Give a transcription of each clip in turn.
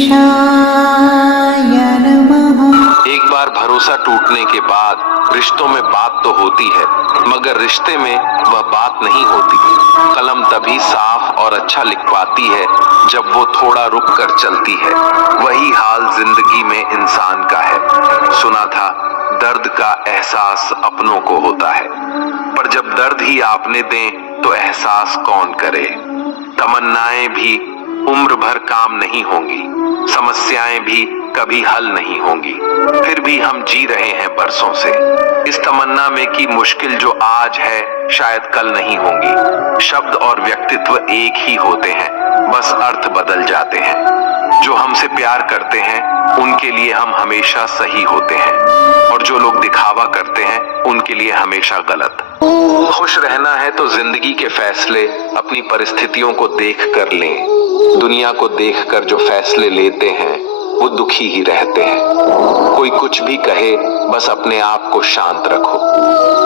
नमः। एक बार भरोसा टूटने के बाद रिश्तों में बात तो होती है, मगर रिश्ते में वह बात नहीं होती। कलम तभी साफ और अच्छा लिख पाती है जब वो थोड़ा रुक कर चलती है। वही हाल जिंदगी में इंसान का है। सुना था दर्द का एहसास अपनों को होता है, पर जब दर्द ही आपने दें तो एहसास कौन करे। तमन्नाएं भी उम्र भर काम नहीं होंगी, समस्याएं भी कभी हल नहीं होंगी, फिर भी हम जी रहे हैं बरसों से इस तमन्ना में कि मुश्किल जो आज है शायद कल नहीं होंगी। शब्द और व्यक्तित्व एक ही होते हैं, बस अर्थ बदल जाते हैं। जो हमसे प्यार करते हैं उनके लिए हम हमेशा सही होते हैं, और जो लोग दिखावा करते हैं उनके लिए हमेशा गलत। खुश रहना है तो जिंदगी के फैसले अपनी परिस्थितियों को देख कर लें। दुनिया को देखकर जो फैसले लेते हैं वो दुखी ही रहते हैं। कोई कुछ भी कहे, बस अपने आप को शांत रखो,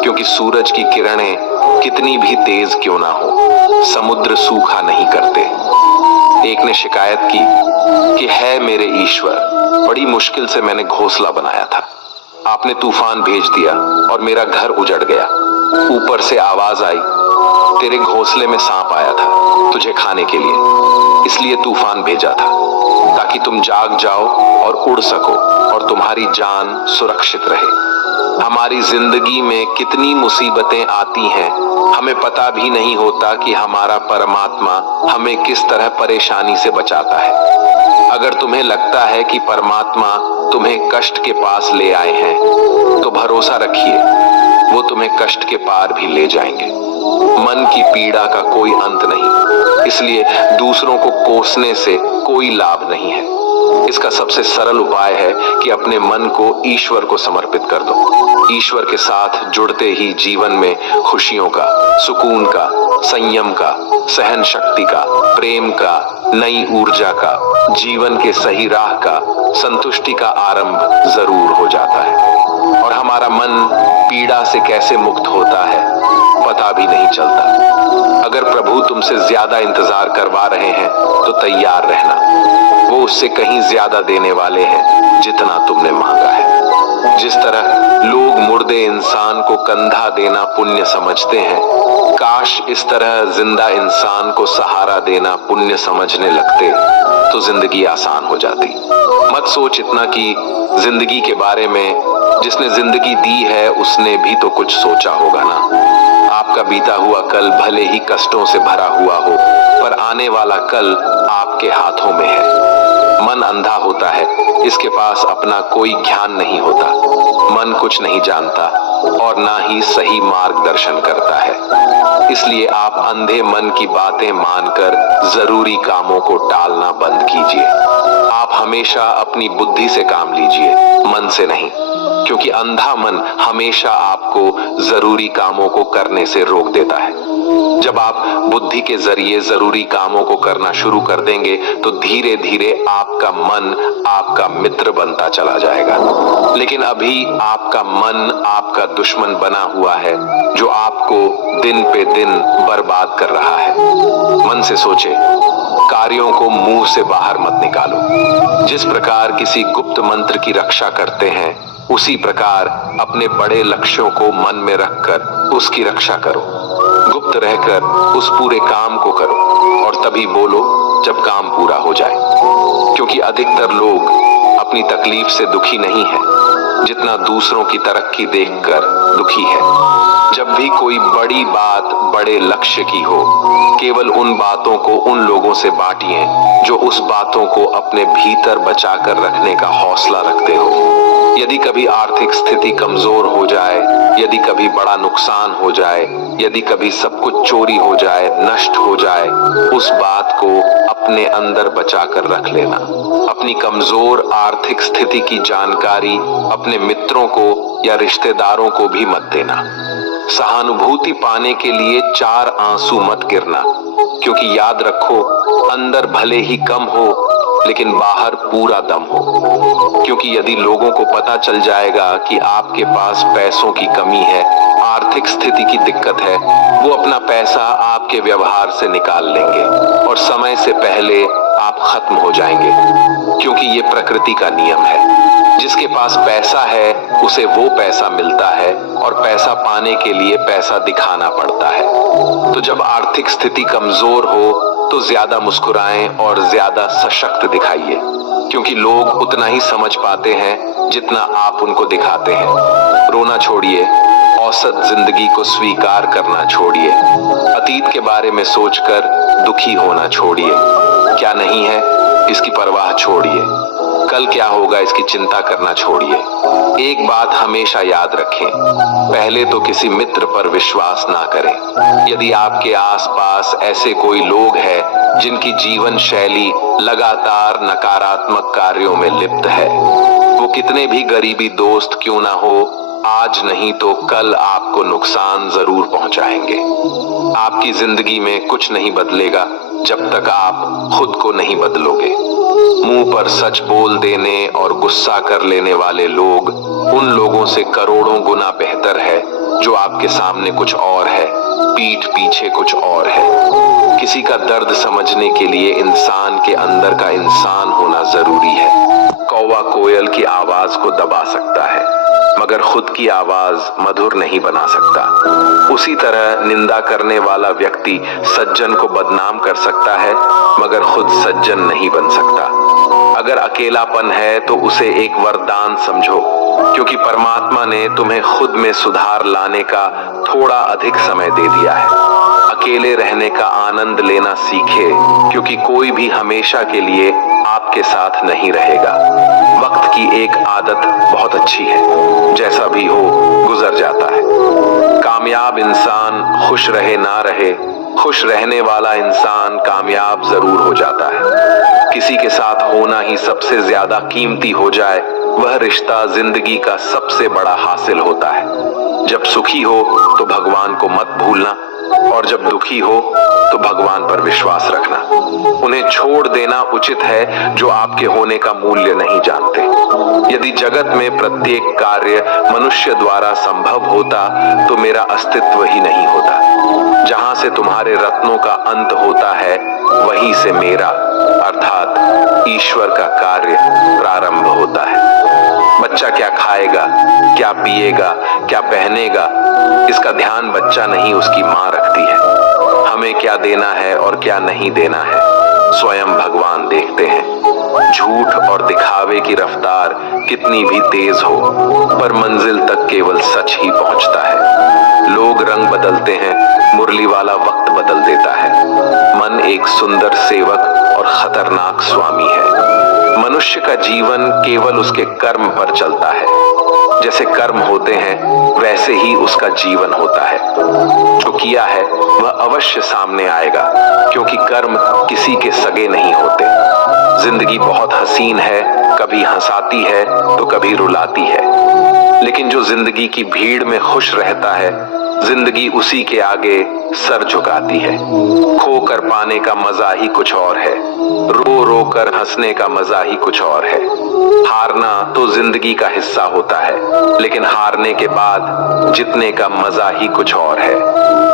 क्योंकि सूरज की किरणें कितनी भी तेज क्यों ना हो, समुद्र सूखा नहीं करते। एक ने शिकायत की कि है मेरे ईश्वर, बड़ी मुश्किल से मैंने घोंसला बनाया था, आपने तूफान भेज दिया और मेरा घर उजड़ गया। ऊपर से आवाज आई, तेरे घोंसले में सांप आया था तुझे खाने के लिए, इसलिए तूफान भेजा था ताकि तुम जाग जाओ और उड़ सको और तुम्हारी जान सुरक्षित रहे। हमारी जिंदगी में कितनी मुसीबतें आती हैं, हमें पता भी नहीं होता कि हमारा परमात्मा हमें किस तरह परेशानी से बचाता है। अगर तुम्हें लगता है कि परमात्मा तुम्हें कष्ट के पास ले आए हैं तो भरोसा रखिए, वो तुम्हें कष्ट के पार भी ले जाएंगे। मन की पीड़ा का कोई अंत नहीं, इसलिए दूसरों को कोसने से कोई लाभ नहीं है। इसका सबसे सरल उपाय है कि अपने मन को ईश्वर को समर्पित कर दो। ईश्वर के साथ जुड़ते ही जीवन में खुशियों का, सुकून का, संयम का, सहन शक्ति का, प्रेम का, नई ऊर्जा का, जीवन के सही राह का, संतुष्टि का आरंभ जरूर हो जाता है। और हमारा मन पीड़ा से कैसे मुक्त होता है पता भी नहीं चलता। अगर प्रभु तुमसे ज्यादा इंतजार करवा रहे हैं तो तैयार रहना, वो उससे कहीं ज्यादा देने वाले हैं जितना तुमने मांगा है। जिस तरह लोग मुर्दे इंसान को कंधा देना पुण्य समझते हैं, काश इस तरह जिंदा इंसान को सहारा देना पुण्य समझने लगते तो जिंदगी आसान हो जाती। मत सोच इतना कि जिंदगी के बारे में, जिसने जिंदगी दी है उसने भी तो कुछ सोचा होगा ना। आपका बीता हुआ कल भले ही कष्टों से भरा हुआ हो, पर आने वाला कल आपके हाथों में है। मन अंधा होता है, इसके पास अपना कोई ज्ञान नहीं होता। मन कुछ नहीं जानता और ना ही सही मार्गदर्शन करता है। इसलिए आप अंधे मन की बातें मानकर जरूरी कामों को टालना बंद कीजिए। आप हमेशा अपनी बुद्धि से काम लीजिए, मन से नहीं, क्योंकि अंधा मन हमेशा आपको जरूरी कामों को करने से रोक देता है। जब आप बुद्धि के जरिए जरूरी कामों को करना शुरू कर देंगे तो धीरे धीरे आपका मन आपका मित्र बनता चला जाएगा। लेकिन अभी आपका मन आपका दुश्मन बना हुआ है, जो आपको दिन पे दिन बर्बाद कर रहा है। मन से सोचे, कार्यों को मुंह से बाहर मत निकालो। जिस प्रकार किसी गुप्त मंत्र की रक्षा करते हैं, उसी प्रकार अपने बड़े लक्ष्यों को मन में रखकर उसकी रक्षा करो। गुप्त रहकर उस पूरे काम को करो और तभी बोलो जब काम पूरा हो जाए, क्योंकि अधिकतर लोग अपनी तकलीफ से दुखी नहीं है जितना दूसरों की तरक्की देखकर दुखी है। जब भी कोई बड़ी बात बड़े लक्ष्य की हो, केवल उन बातों को उन लोगों से बांटिए जो उस बातों को अपने भीतर बचा कर रखने का हौसला रखते हो। यदि कभी आर्थिक स्थिति कमजोर हो जाए, यदि कभी बड़ा नुकसान हो जाए, यदि कभी सब कुछ चोरी हो जाए, नष्ट हो जाए, उस बात को अपने अंदर बचा कर रख लेना। अपनी कमजोर आर्थिक स्थिति की जानकारी अपने मित्रों को या रिश्तेदारों को भी मत देना। सहानुभूति पाने के लिए 4 आंसू मत गिरना, क्योंकि याद रखो, अंदर भले ही कम हो लेकिन बाहर पूरा दम हो। क्योंकि यदि लोगों को पता चल जाएगा कि आपके पास पैसों की कमी है, आर्थिक स्थिति की दिक्कत है, वो अपना पैसा आपके व्यवहार से निकाल लेंगे और समय से पहले आप खत्म हो जाएंगे। क्योंकि ये प्रकृति का नियम है, जिसके पास पैसा है उसे वो पैसा मिलता है और पैसा पाने के लिए पैसा दिखाना पड़ता है। तो जब आर्थिक स्थिति कमजोर हो तो ज्यादा मुस्कुराएं और ज्यादा सशक्त दिखाइए, क्योंकि लोग उतना ही समझ पाते हैं जितना आप उनको दिखाते हैं। रोना छोड़िए, औसत जिंदगी को स्वीकार करना छोड़िए, अतीत के बारे में सोचकर दुखी होना छोड़िए। क्या नहीं है इसकी परवाह छोड़िए, कल क्या होगा इसकी चिंता करना छोड़िए। एक बात हमेशा याद रखें, पहले तो किसी मित्र पर विश्वास ना करें। यदि आपके आसपास ऐसे कोई लोग हैं जिनकी जीवन शैली लगातार नकारात्मक कार्यों में लिप्त है, वो कितने भी गरीबी दोस्त क्यों ना हो, आज नहीं तो कल आपको नुकसान जरूर पहुंचाएंगे। आपकी जिंदगी में कुछ नहीं बदलेगा जब तक आप खुद को नहीं बदलोगे। मुंह पर सच बोल देने और गुस्सा कर लेने वाले लोग उन लोगों से करोड़ों गुना बेहतर है जो आपके सामने कुछ और है, पीठ पीछे कुछ और है। किसी का दर्द समझने के लिए इंसान के अंदर का इंसान होना जरूरी है। कौवा कोयल की आवाज को दबा सकता है, मगर खुद की आवाज मधुर नहीं बना सकता। उसी तरह निंदा करने वाला व्यक्ति सज्जन को बदनाम कर सकता है, मगर खुद सज्जन नहीं बन सकता। अगर अकेलापन है तो उसे एक वरदान समझो, क्योंकि परमात्मा ने तुम्हें खुद में सुधार लाने का थोड़ा अधिक समय दे दिया है। अकेले रहने का आनंद लेना सीखे, क्योंकि कोई भी हमेशा के लिए आपके साथ नहीं रहेगा। वक्त की एक आदत बहुत अच्छी है, जैसा भी हो गुजर जाता है। कामयाब इंसान खुश रहे ना रहे, खुश रहने वाला इंसान कामयाब जरूर हो जाता है। किसी के साथ होना ही सबसे ज्यादा कीमती हो जाए, वह रिश्ता जिंदगी का सबसे बड़ा हासिल होता है। जब सुखी हो तो भगवान को मत भूलना, और जब दुखी हो तो भगवान पर विश्वास रखना। उन्हें छोड़ देना उचित है जो आपके होने का मूल्य नहीं जानते। यदि जगत में प्रत्येक कार्य मनुष्य द्वारा संभव होता तो मेरा अस्तित्व ही नहीं होता। जहां से तुम्हारे रत्नों का अंत होता है, वहीं से मेरा अर्थात ईश्वर का कार्य प्रारंभ होता है। बच्चा क्या खाएगा, क्या पिएगा, क्या पहनेगा, इसका ध्यान बच्चा नहीं उसकी माँ रखती है। हमें क्या देना है और क्या नहीं देना है, स्वयं भगवान देखते हैं। झूठ और दिखावे की रफ्तार कितनी भी तेज हो, पर मंजिल तक केवल सच ही पहुंचता है। लोग रंग बदलते हैं, मुरली वाला वक्त बदल देता है। मन एक सुंदर सेवक और खतरनाक स्वामी है। मनुष्य का जीवन केवल उसके कर्म पर चलता है। जैसे कर्म होते हैं वैसे ही उसका जीवन होता है। जो किया है वह अवश्य सामने आएगा, क्योंकि कर्म किसी के सगे नहीं होते। जिंदगी बहुत हसीन है, कभी हंसाती है तो कभी रुलाती है, लेकिन जो जिंदगी की भीड़ में खुश रहता है, जिंदगी उसी के आगे सर झुकाती है। खो कर पाने का मजा ही कुछ और है, रो रो कर हंसने का मजा ही कुछ और है। हारना तो जिंदगी का हिस्सा होता है, लेकिन हारने के बाद जीतने का मजा ही कुछ और है।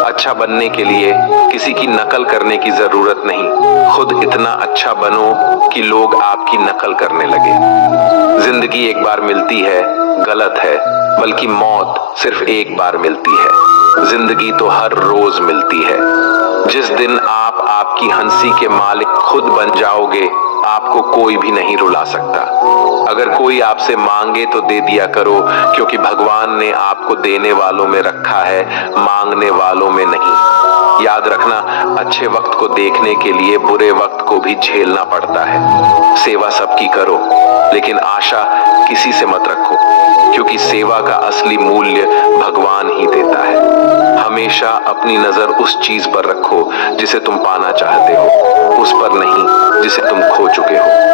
अच्छा बनने के लिए किसी की नकल करने की जरूरत नहीं, खुद इतना अच्छा बनो कि लोग आपकी नकल करने लगे। जिंदगी एक बार मिलती है गलत है, बल्कि मौत सिर्फ एक बार मिलती है। जिंदगी तो हर रोज मिलती है। जिस दिन आप आपकी हंसी के मालिक खुद बन जाओगे, आपको कोई भी नहीं रुला सकता। अगर कोई आपसे मांगे तो दे दिया करो, क्योंकि भगवान ने आपको देने वालों में रखा है, मांगने वालों में नहीं। याद रखना, अच्छे वक्त को देखने के लिए बुरे वक्त को भी झेलना पड़ता है। सेवा सबकी करो, लेकिन आशा किसी से मत रखो, क्योंकि सेवा का असली मूल्य भगवान ही देता है। हमेशा अपनी नजर उस चीज पर रखो जिसे तुम पाना चाहते हो, उस पर नहीं जिसे तुम खो चुके हो।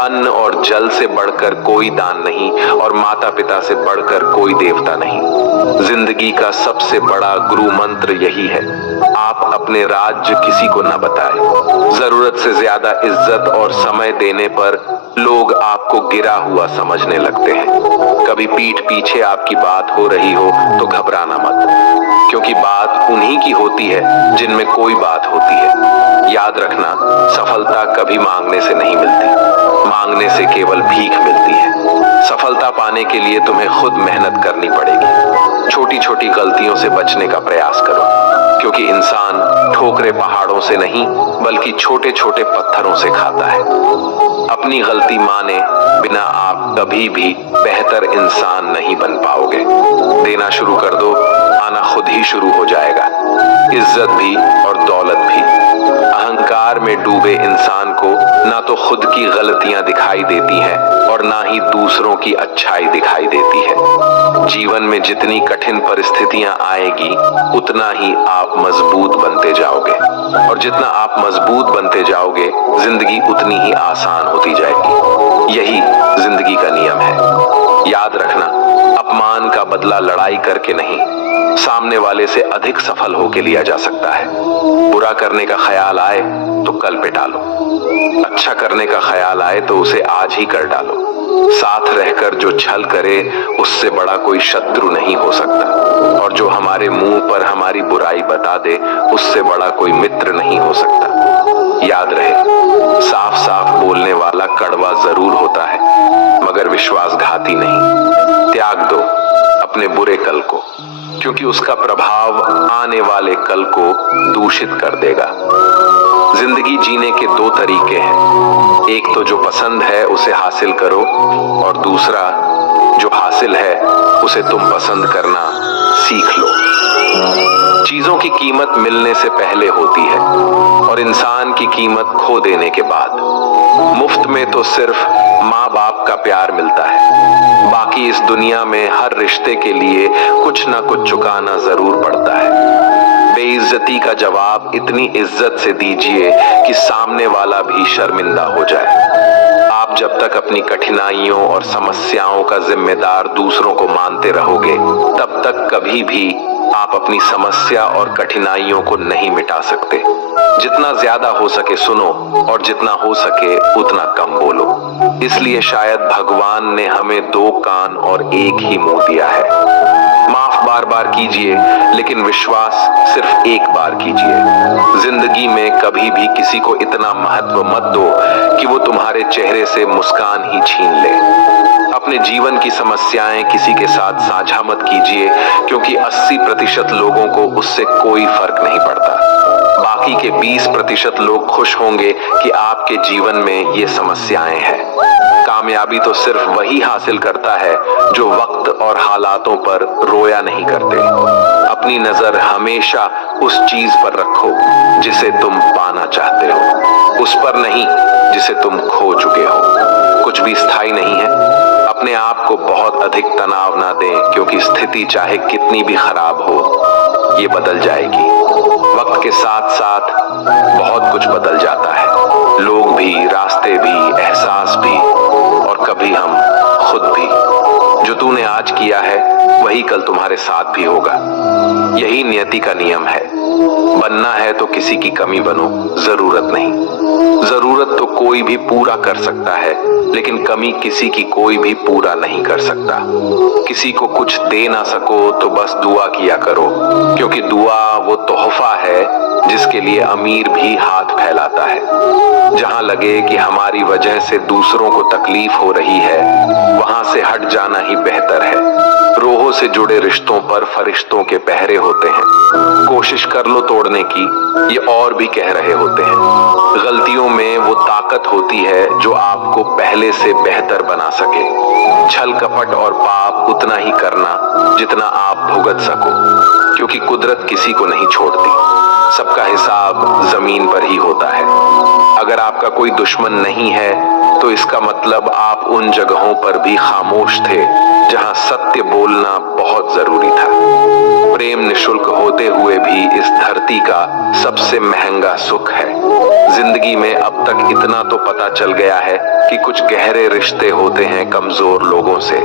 अन्न और जल से बढ़कर कोई दान नहीं, और माता पिता से बढ़कर कोई देवता नहीं। जिंदगी का सबसे बड़ा गुरु मंत्र यही है, आप अपने राज किसी को न बताएं। जरूरत से ज्यादा इज्जत और समय देने पर लोग आपको गिरा हुआ समझने लगते हैं। कभी पीठ पीछे आपकी बात हो रही हो तो घबराना मत, क्योंकि बात उन्हीं की होती है जिनमें कोई बात होती है। याद रखना, सफलता कभी मांगने से नहीं मिलती, मांगने से केवल भीख मिलती है। सफलता पाने के लिए तुम्हें खुद मेहनत करनी पड़ेगी। छोटी छोटी गलतियों से बचने का प्रयास करो, क्योंकि इंसान ठोकरे पहाड़ों से नहीं बल्कि छोटे छोटे पत्थरों से खाता है। अपनी गलती माने बिना आप कभी भी बेहतर इंसान नहीं बन पाओगे। देना शुरू कर दो, आना खुद ही शुरू हो जाएगा, इज्जत भी और दौलत भी। अहंकार में डूबे इंसान को ना तो खुद की गलतियां दिखाई देती हैं और ना ही दूसरों की अच्छाई दिखाई देती है। जीवन में जितनी कठिन परिस्थितियां आएगी, उतना ही आप मजबूत बनते जाओगे, और जितना आप मजबूत बनते जाओगे, जिंदगी उतनी ही आसान होती जाएगी। यही जिंदगी का नियम है। याद रखना, अपमान का बदला लड़ाई करके नहीं, सामने वाले से अधिक सफल होके लिया जा सकता है। बुरा करने का ख्याल आए तो कल पे टालो, अच्छा करने का ख्याल आए तो उसे आज ही कर डालो। साथ रहकर जो छल करे, उससे बड़ा कोई शत्रु नहीं हो सकता, और जो हमारे मुंह पर हमारी बुराई बता दे, उससे बड़ा कोई मित्र नहीं हो सकता। याद रहे, साफ साफ बोलने वाला कड़वा जरूर होता है, मगर विश्वासघाती नहीं। त्याग दो अपने बुरे कल को, क्योंकि उसका प्रभाव आने वाले कल को दूषित कर देगा। जिंदगी जीने के दो तरीके हैं, एक तो जो पसंद है उसे हासिल करो, और दूसरा जो हासिल है उसे तुम पसंद करना सीख लो। चीजों की कीमत मिलने से पहले होती है, और इंसान की कीमत खो देने के बाद। मुफ्त में तो सिर्फ माँ बाप का प्यार मिलता है, बाकी इस दुनिया में हर रिश्ते के लिए कुछ ना कुछ चुकाना जरूर पड़ता है। बेइज्जती का जवाब इतनी इज्जत से दीजिए कि सामने वाला भी शर्मिंदा हो जाए। आप जब तक अपनी कठिनाइयों और समस्याओं का जिम्मेदार दूसरों को मानते रहोगे, तब तक कभी भी आप अपनी समस्या और कठिनाइयों को नहीं मिटा सकते। जितना ज्यादा हो सके सुनो, और जितना हो सके उतना कम बोलो। इसलिए शायद भगवान ने हमें दो कान और एक ही मुंह दिया है। माफ बार बार कीजिए, लेकिन विश्वास सिर्फ एक बार कीजिए। जिंदगी में कभी भी किसी को इतना महत्व मत दो कि वो तुम्हारे चेहरे से मुस्कान ही छीन ले। अपने जीवन की समस्याएं किसी के साथ साझा मत कीजिए, क्योंकि 80% लोगों को उससे कोई फर्क नहीं पड़ता। बाकी के 20% लोग खुश होंगे कि आपके जीवन में ये समस्याएं हैं। कामयाबी तो सिर्फ वही हासिल करता है जो वक्त और हालातों पर रोया नहीं करते। अपनी नजर हमेशा उस चीज पर रखो जिसे तुम पाना चाहते हो, उस पर नहीं जिसे तुम खो चुके हो। कुछ भी स्थायी नहीं है। अपने आप को बहुत अधिक तनाव ना दें, क्योंकि स्थिति चाहे कितनी भी खराब हो, ये बदल जाएगी। वक्त के साथ साथ बहुत कुछ बदल जाता है, लोग भी, रास्ते भी, एहसास भी, और कभी हम खुद भी। जो तूने आज किया है वही कल तुम्हारे साथ भी होगा। यही नियति का नियम है। बनना है तो किसी की कमी बनो, जरूरत नहीं। जरूरत तो कोई भी पूरा कर सकता है, लेकिन कमी किसी की कोई भी पूरा नहीं कर सकता। किसी को कुछ दे ना सको तो बस दुआ किया करो, क्योंकि दुआ वो तोहफा है जिसके लिए अमीर भी हाथ फैलाता है। जहां लगे कि हमारी वजह से दूसरों को तकलीफ हो रही है, वहां से हट जाना ही बेहतर है। रोहों से जुड़े रिश्तों पर फरिश्तों के पहरे होते हैं। कोशिश कर लो तोड़ने की, ये और भी कह रहे होते हैं। गलतियों में वो ताकत होती है जो आपको पहले से बेहतर बना सके। छल कपट और पाप उतना ही करना जितना आप भुगत सको। क्योंकि कुदरत किसी को नहीं छोड़ती। सबका हिसाब जमीन पर ही होता है। अगर आपका कोई दुश्मन नहीं है तो इसका मतलब आप उन जगहों पर भी खामोश थे जहां सत्य बोलना बहुत जरूरी था। प्रेम निशुल्क होते हुए भी इस धरती का सबसे महंगा सुख है। जिंदगी में अब तक इतना तो पता चल गया है कि कुछ गहरे रिश्ते होते हैं कमजोर लोगों से,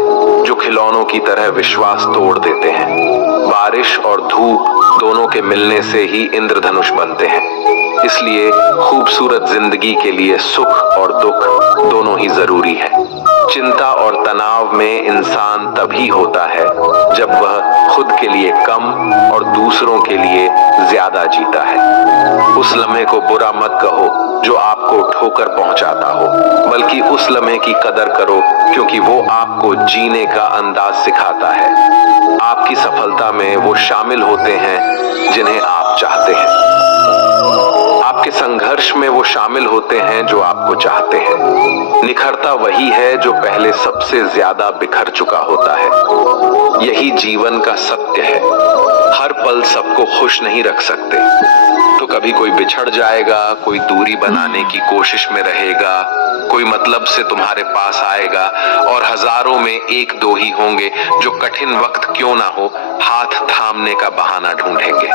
जो खिलौनों की तरह विश्वास तोड़ देते हैं। बारिश और धूप दोनों के मिलने से ही इंद्रधनुष बनते हैं। इसलिए खूबसूरत जिंदगी के लिए सुख और दुख दोनों ही जरूरी है। चिंता और तनाव में इंसान तभी होता है जब वह खुद के लिए कम और दूसरों के लिए ज्यादा जीता है। उस लम्हे को बुरा मत कहो जो आपको ठोकर पहुंचाता हो, बल्कि उस लम्हे की कदर करो क्योंकि वो आपको जीने का अंदाज सिखाता है। आपकी सफलता में वो शामिल होते हैं जिन्हें आप चाहते हैं। आपके संघर्ष में वो शामिल होते हैं जो आपको चाहते हैं। निखरता वही है जो पहले सबसे ज्यादा बिखर चुका होता है। यही जीवन का सत्य है। हर पल सबको खुश नहीं रख सकते, तो कभी कोई बिछड़ जाएगा, कोई दूरी बनाने की कोशिश में रहेगा, कोई मतलब से तुम्हारे पास आएगा और हजारों में एक दो ही होंगे जो कठिन वक्त क्यों ना हो हाथ थामने का बहाना ढूंढेंगे।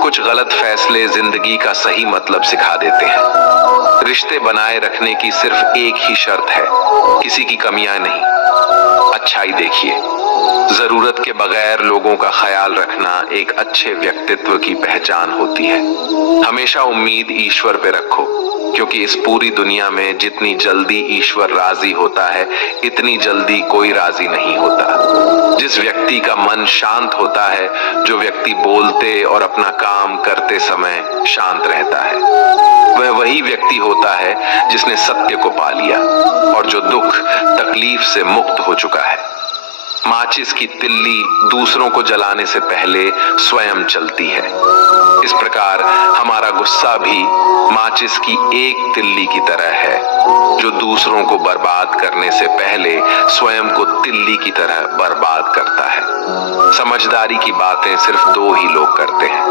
कुछ गलत फैसले जिंदगी का सही मतलब सिखा देते हैं। रिश्ते बनाए रखने की सिर्फ एक ही शर्त है, किसी की कमियां नहीं, अच्छाई देखिए। जरूरत के बगैर लोगों का ख्याल रखना एक अच्छे व्यक्तित्व की पहचान होती है। हमेशा उम्मीद ईश्वर पे रखो, क्योंकि इस पूरी दुनिया में जितनी जल्दी ईश्वर राजी होता है, इतनी जल्दी कोई राजी नहीं होता। जिस व्यक्ति का मन शांत होता है, जो व्यक्ति बोलते और अपना काम करते समय शांत रहता है, वह वही व्यक्ति होता है जिसने सत्य को पा लिया और जो दुख तकलीफ से मुक्त हो चुका है। माचिस की तिल्ली दूसरों को जलाने से पहले स्वयं चलती है। इस प्रकार हमारा गुस्सा भी माचिस की एक तिल्ली की तरह है, जो दूसरों को बर्बाद करने से पहले स्वयं को तिल्ली की तरह बर्बाद करता है। समझदारी की बातें सिर्फ दो ही लोग करते हैं,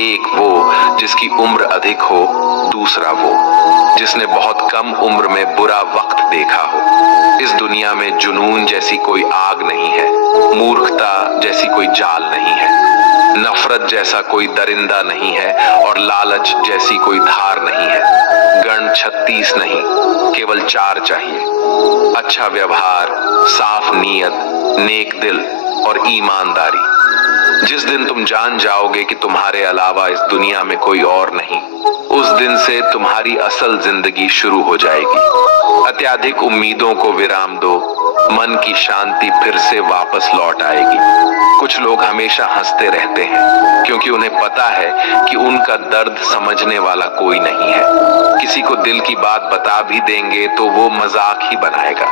एक वो जिसकी उम्र अधिक हो, दूसरा वो जिसने बहुत कम उम्र में बुरा वक्त देखा हो। इस दुनिया में जुनून जैसी कोई आग नहीं है, मूर्खता जैसी कोई जाल नहीं है, नफरत जैसा कोई दरिंदा नहीं है और लालच जैसी कोई धार नहीं है। गण 36 नहीं, केवल 4 चाहिए, अच्छा व्यवहार, साफ नीयत, नेक दिल और ईमानदारी। जिस दिन तुम जान जाओगे कि तुम्हारे अलावा इस दुनिया में कोई और नहीं, उस दिन से तुम्हारी असल जिंदगी शुरू हो जाएगी। अत्यधिक उम्मीदों को विराम दो, मन की शांति फिर से वापस लौट आएगी। कुछ लोग हमेशा हंसते रहते हैं क्योंकि उन्हें पता है कि उनका दर्द समझने वाला कोई नहीं है। किसी को दिल की बात बता भी देंगे तो वो मजाक ही बनाएगा।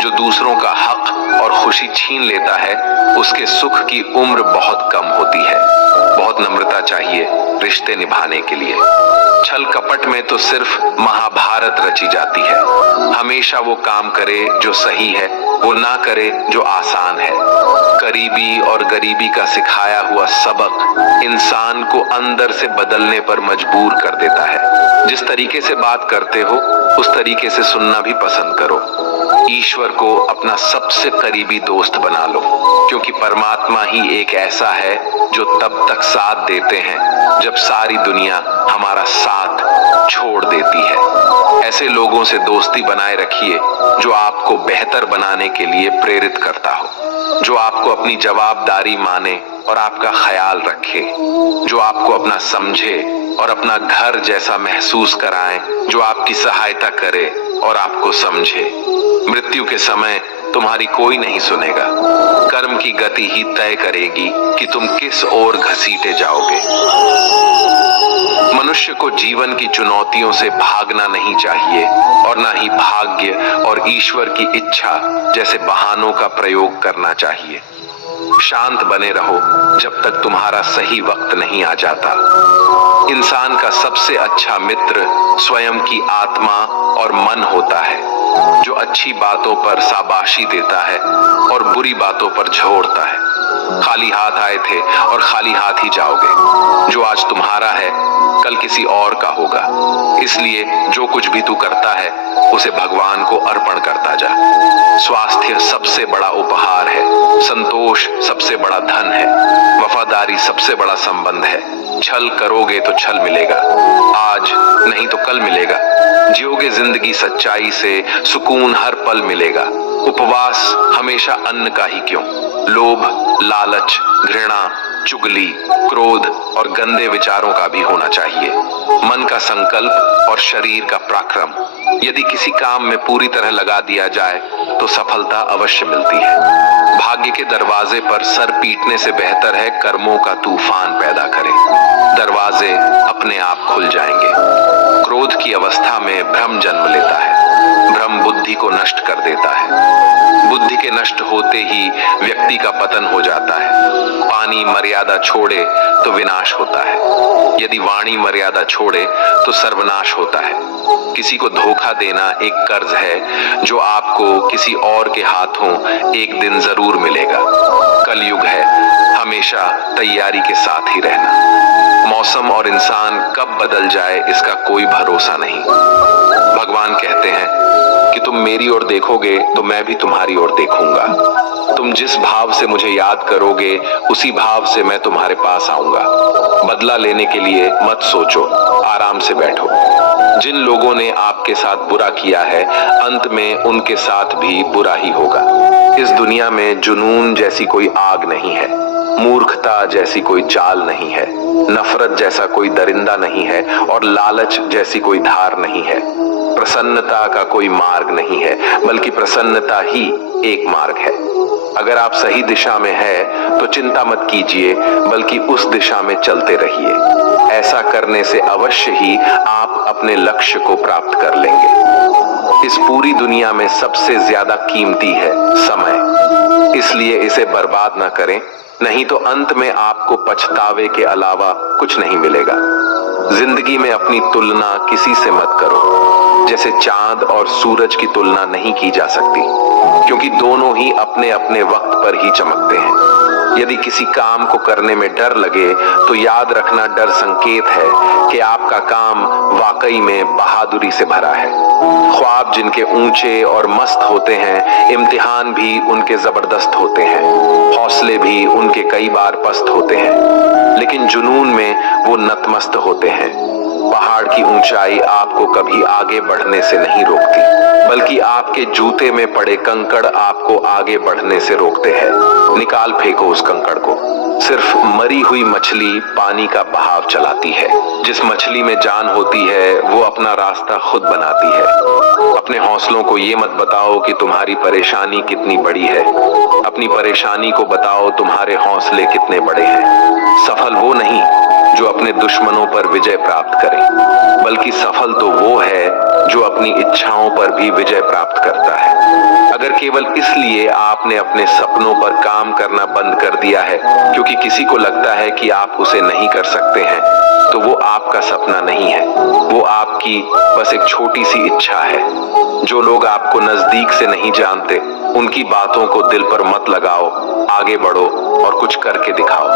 जो दूसरों का हक और खुशी छीन लेता है, उसके सुख की उम्र बहुत कम होती है। बहुत नम्रता चाहिए रिश्ते निभाने के लिए। छल कपट में तो सिर्फ महाभारत रची जाती है। हमेशा वो काम करे जो सही है, वो ना करे जो आसान है। करीबी और गरीबी का सिखाया हुआ सबक इंसान को अंदर से बदलने पर मजबूर कर देता है। जिस तरीके से बात करते हो, उस तरीके से सुनना भी पसंद करो। ईश्वर को अपना सबसे करीबी दोस्त बना लो, क्योंकि परमात्मा ही एक ऐसा है जो तब तक साथ देते हैं जब सारी दुनिया हमारा साथ छोड़ देती है। ऐसे लोगों से दोस्ती बनाए रखिए जो आपको बेहतर बनाने के लिए प्रेरित करता हो, जो आपको अपनी जवाबदारी माने और आपका ख्याल रखे, जो आपको अपना समझे और अपना घर जैसा महसूस कराए, जो आपकी सहायता करे और आपको समझे। मृत्यु के समय तुम्हारी कोई नहीं सुनेगा। कर्म की गति ही तय करेगी कि तुम किस ओर घसीटे जाओगे। मनुष्य को जीवन की चुनौतियों से भागना नहीं चाहिए और ना ही भाग्य और ईश्वर की इच्छा जैसे बहानों का प्रयोग करना चाहिए। शांत बने रहो जब तक तुम्हारा सही वक्त नहीं आ जाता। इंसान का सबसे अच्छा मित्र स्वयं की आत्मा और मन होता है, जो अच्छी बातों पर शाबाशी देता है और बुरी बातों पर झोड़ता है। खाली हाथ आए थे और खाली हाथ ही जाओगे। जो आज तुम्हारा है कल किसी और का होगा, इसलिए जो कुछ भी तू करता है उसे भगवान को अर्पण करता जा। स्वास्थ्य सबसे बड़ा उपहार है, संतोष सबसे बड़ा धन है, वफादारी सबसे बड़ा संबंध है। छल करोगे तो छल मिलेगा, आज नहीं तो कल मिलेगा। जियोगे जिंदगी सच्चाई से, सुकून हर पल मिलेगा। उपवास हमेशा अन्न का ही क्यों, लोभ, लालच, घृणा, चुगली, क्रोध और गंदे विचारों का भी होना चाहिए। मन का संकल्प और शरीर का पराक्रम यदि किसी काम में पूरी तरह लगा दिया जाए तो सफलता अवश्य मिलती है। भाग्य के दरवाजे पर सर पीटने से बेहतर है कर्मों का तूफान पैदा करे। दरवाजे अपने आप खुल जाएंगे। क्रोध की अवस्था में भ्रम जन्म लेता है, भ्रम बुद्धि को नष्ट कर देता है। बुद्धि के नष्ट होते ही व्यक्ति का पतन हो जाता है। पानी मर्यादा छोड़े तो विनाश होता है, यदि वाणी मर्यादा छोड़े तो सर्वनाश होता है। किसी को धोखा देना एक कर्ज है जो आपको किसी और के हाथों एक दिन जरूर मिलेगा। कलयुग है, हमेशा तैयारी के साथ ही रहना। मौसम और इंसान कब बदल जाए इसका कोई भरोसा नहीं। भगवान कहते हैं कि तुम मेरी ओर देखोगे तो मैं भी तुम्हारी ओर देखूंगा। तुम जिस भाव से मुझे याद करोगे उसी भाव से मैं तुम्हारे पास आऊंगा। बदला लेने के लिए मत सोचो, आराम से बैठो। जिन लोगों ने आपके साथ बुरा किया है अंत में उनके साथ भी बुरा ही होगा। इस दुनिया में जुनून जैसी कोई आग नहीं है, मूर्खता जैसी कोई चाल नहीं है, नफरत जैसा कोई दरिंदा नहीं है और लालच जैसी कोई धार नहीं है। प्रसन्नता का कोई मार्ग नहीं है, बल्कि प्रसन्नता ही एक मार्ग है। अगर आप सही दिशा में है तो चिंता मत कीजिए, बल्कि उस दिशा में चलते रहिए। ऐसा करने से अवश्य ही आप अपने लक्ष्य को प्राप्त कर लेंगे। इस पूरी दुनिया में सबसे ज्यादा कीमती है समय, इसलिए इसे बर्बाद ना करें, नहीं तो अंत में आपको पछतावे के अलावा कुछ नहीं मिलेगा। जिंदगी में अपनी तुलना किसी से मत करो, जैसे चांद और सूरज की तुलना नहीं की जा सकती, क्योंकि दोनों ही अपने अपने वक्त पर ही चमकते हैं। यदि किसी काम को करने में डर लगे तो याद रखना डर संकेत है कि आपका काम वाकई में बहादुरी से भरा है। ख्वाब जिनके ऊंचे और मस्त होते हैं, इम्तिहान भी उनके जबरदस्त होते हैं, हौसले भी उनके कई बार पस्त होते हैं, लेकिन जुनून में वो नतमस्त होते हैं। पहाड़ की ऊंचाई आपको कभी आगे बढ़ने से नहीं रोकती, बल्कि आपके जूते में पड़े कंकड़ आपको आगे बढ़ने से रोकते हैं। निकाल फेंको उस कंकड़ को। सिर्फ मरी हुई मछली पानी का बहाव चलाती है। जिस मछली में जान होती है वो अपना रास्ता खुद बनाती है। अपने हौसलों को ये मत बताओ कि तुम्हारी परेशानी कितनी बड़ी है, अपनी परेशानी को बताओ तुम्हारे हौसले कितने बड़े हैं। सफल वो नहीं जो अपने दुश्मनों पर विजय प्राप्त करे, बल्कि सफल तो वो है जो अपनी इच्छाओं पर भी विजय प्राप्त करता है। अगर केवल इसलिए आपने अपने सपनों पर काम करना बंद कर दिया है क्योंकि किसी को लगता है कि आप उसे नहीं कर सकते हैं, तो वो आपका सपना नहीं है, वो आपकी बस एक छोटी सी इच्छा है। जो लोग आपको नजदीक से नहीं जानते उनकी बातों को दिल पर मत लगाओ, आगे बढ़ो और कुछ करके दिखाओ।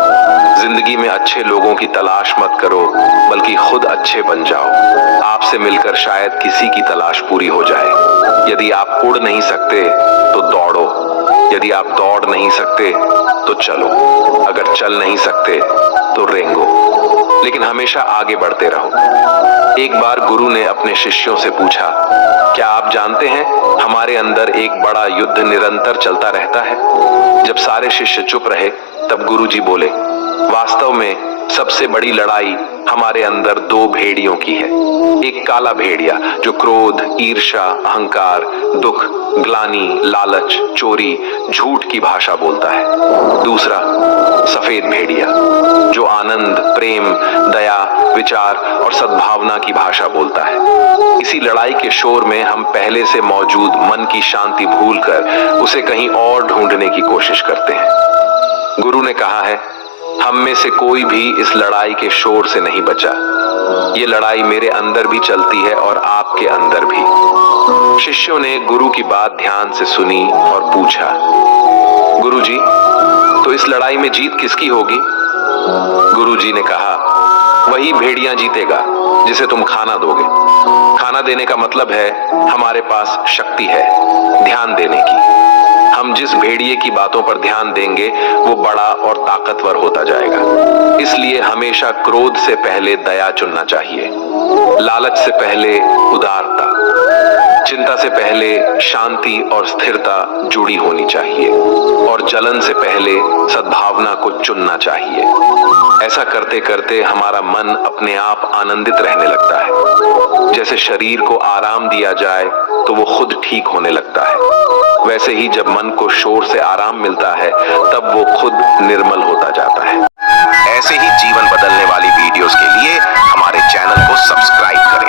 जिंदगी में अच्छे लोगों की तलाश मत करो, बल्कि खुद अच्छे बन जाओ। आपसे मिलकर शायद किसी की तलाश पूरी हो जाए। यदि आप उड़ नहीं सकते तो दौड़ो, यदि आप दौड़ नहीं सकते तो चलो, अगर चल नहीं सकते तो रेंगो, लेकिन हमेशा आगे बढ़ते रहो। एक बार गुरु ने अपने शिष्यों से पूछा, क्या आप जानते हैं हमारे अंदर एक बड़ा युद्ध निरंतर चलता रहता है? जब सारे शिष्य चुप रहे तब गुरु जी बोले, वास्तव में सबसे बड़ी लड़ाई हमारे अंदर दो भेड़ियों की है। एक काला भेड़िया जो क्रोध, ईर्ष्या, अहंकार, दुख, ग्लानि, लालच, चोरी, झूठ की भाषा बोलता है। दूसरा सफेद भेड़िया जो आनंद, प्रेम, दया, विचार और सद्भावना की भाषा बोलता है। इसी लड़ाई के शोर में हम पहले से मौजूद मन की शांति भूलकर उसे कहीं और ढूंढने की कोशिश करते हैं। गुरु ने कहा है, हम में से कोई भी इस लड़ाई के शोर से नहीं बचा। ये लड़ाई मेरे अंदर भी चलती है और आपके अंदर भी। शिष्यों ने गुरु की बात ध्यान से सुनी और पूछा, गुरु जी, तो इस लड़ाई में जीत किसकी होगी? गुरुजी ने कहा, वही भेड़िया जीतेगा जिसे तुम खाना दोगे। खाना देने का मतलब है हमारे पास शक्ति है ध्यान देने की। हम जिस भेड़िए की बातों पर ध्यान देंगे वो बड़ा और ताकतवर होता जाएगा। इसलिए हमेशा क्रोध से पहले दया चुनना चाहिए, लालच से पहले उदारता, चिंता से पहले शांति और स्थिरता जुड़ी होनी चाहिए और जलन से पहले सद्भावना को चुनना चाहिए। ऐसा करते करते हमारा मन अपने आप आनंदित रहने लगता है। जैसे शरीर को आराम दिया जाए तो वो खुद ठीक होने लगता है, वैसे ही जब मन को शोर से आराम मिलता है तब वो खुद निर्मल होता जाता है। ऐसे ही जीवन बदलने वाली वीडियोस के लिए हमारे चैनल को सब्सक्राइब करें।